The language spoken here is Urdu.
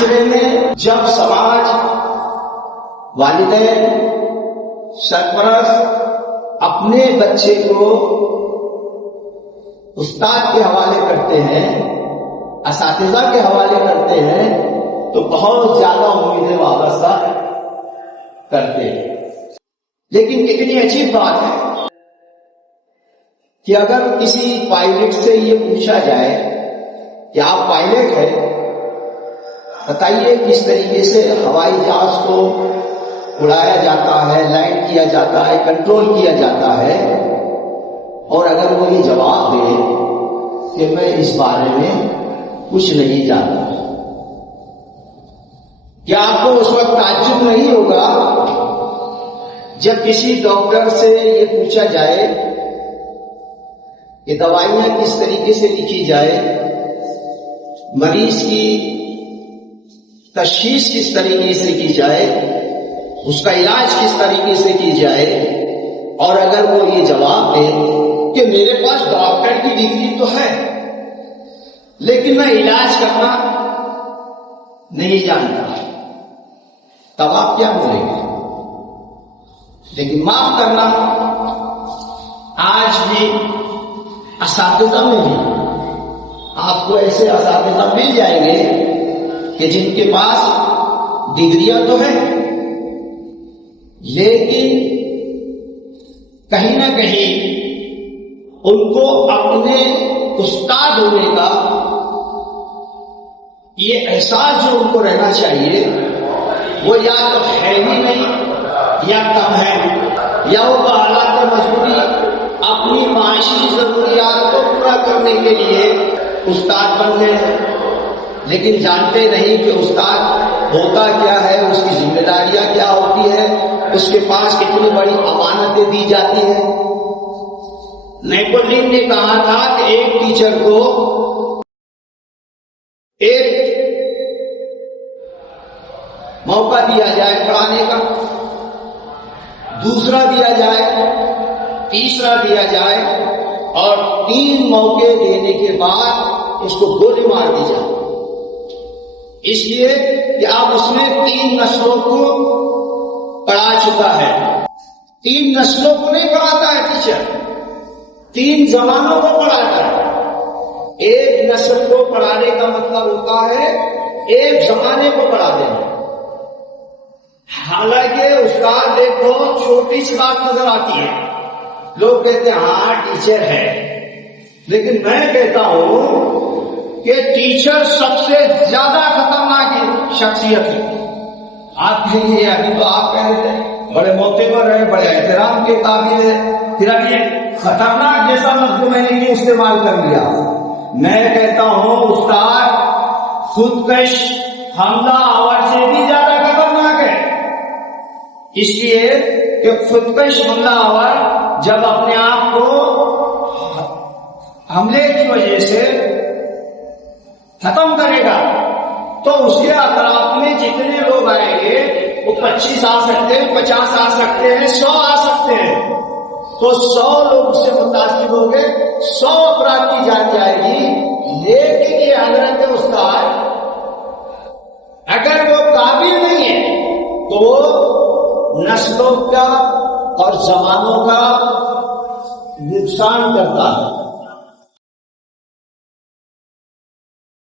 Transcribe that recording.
معاشرے میں جب سماج، والدین، سرپرست اپنے بچے کو استاد کے حوالے کرتے ہیں، اساتذہ کے حوالے کرتے ہیں، تو بہت زیادہ امیدیں وابستہ کرتے ہیں۔ لیکن کتنی عجیب بات ہے کہ اگر کسی پائلٹ سے یہ پوچھا جائے کہ آپ پائلٹ ہیں، بتائیے کس طریقے سے ہوائی جہاز کو اڑایا جاتا ہے، لینڈ کیا جاتا ہے، کنٹرول کیا جاتا ہے، اور اگر وہ یہ جواب دے کہ میں اس بارے میں کچھ نہیں جانتا، کیا آپ کو اس وقت تعجب نہیں ہوگا جب کسی ڈاکٹر سے یہ پوچھا جائے کہ دوائیاں کس طریقے سے لکھی جائے، مریض کی تشخیص کس طریقے سے کی جائے، اس کا علاج کس طریقے سے کی جائے، اور اگر وہ یہ جواب دے کہ میرے پاس ڈاکٹر کی ڈگری تو ہے لیکن میں علاج کرنا نہیں جانتا، تب آپ کیا بولیں گے؟ لیکن معاف کرنا، آج بھی اساتذہ میں بھی آپ کو ایسے اساتذہ مل جائیں گے کہ جن کے پاس ڈگریاں تو ہیں لیکن کہیں نہ کہیں ان کو اپنے استاد ہونے کا یہ احساس جو ان کو رہنا چاہیے وہ یا تو ہے ہی نہیں یا کم ہے، یا وہ بحالات مجبوری اپنی معاشی ضروریات کو پورا کرنے کے لیے استاد بن گئے، لیکن جانتے نہیں کہ استاد ہوتا کیا ہے، اس کی ذمہ داریاں کیا ہوتی ہے، اس کے پاس کتنی بڑی امانتیں دی جاتی ہیں۔ نیپولین نے کہا تھا کہ ایک ٹیچر کو ایک موقع دیا جائے پڑھانے کا، دوسرا دیا جائے، تیسرا دیا جائے، اور 3 موقع دینے کے بعد اس کو گولی مار دی جائے، اس لیے کہ اب اس نے 3 نسلوں کو پڑھا چکا ہے۔ 3 نسلوں کو نہیں پڑھاتا ہے ٹیچر، 3 زمانوں کو پڑھاتا ہے۔ ایک نسل کو پڑھانے کا مطلب ہوتا ہے ایک زمانے کو پڑھا دینا۔ حالانکہ استاد دیکھو چھوٹی سی بات نظر آتی ہے، لوگ کہتے ہیں ہاں ٹیچر ہے، لیکن میں کہتا ہوں کہ ٹیچر سب سے زیادہ خطرناک شخصیت ہے۔ آپ کہیں گے ابھی تو آپ کہہ رہے تھے بڑے معتبر ہے، بڑے احترام کے قابل ہے، پھر اب یہ خطرناک جیسا لفظ میں نے استعمال کر لیا۔ میں کہتا ہوں استاد خودکش حملہ آور سے بھی زیادہ خطرناک ہے، اس لیے کہ خودکش حملہ آور جب اپنے آپ کو حملے کی وجہ سے ختم کرے گا تو اس کے اطراف میں جتنے لوگ آئیں گے وہ 25 آ سکتے ہیں، 50 آ سکتے ہیں، 100 آ سکتے ہیں، تو 100 لوگ اس سے متاثر ہوں گے، 100 افراد کی جان جائے گی۔ لیکن یہ حضرت استاد اگر وہ قابل نہیں ہے تو وہ نسلوں کا اور زمانوں کا نقصان کرتا ہے۔